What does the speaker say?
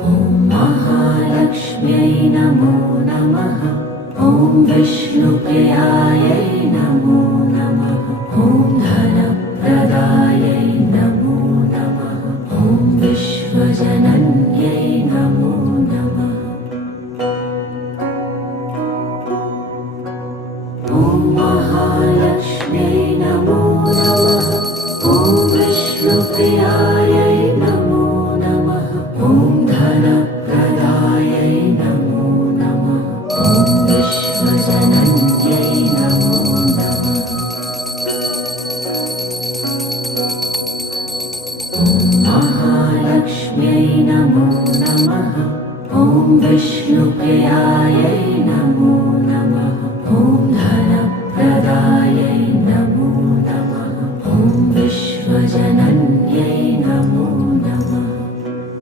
ॐ महालक्ष्म्यै नमो नमः। ॐ विष्णुप्रियायै नमो नमः। ॐ धनप्रदायै नमो नमः। ॐ विश्वजनन्यै नमो नमः। ॐ महालक्ष्म्यै नमो नमः। ॐ विष्णुप्रियायै नमो नमः। ॐ धनप्रदायै नमो नमः। ॐ विश्वजनन्यै नमो नमः। ॐ महालक्ष्म्यै नमो नमः। ॐ विष्णुप्रियायै नमो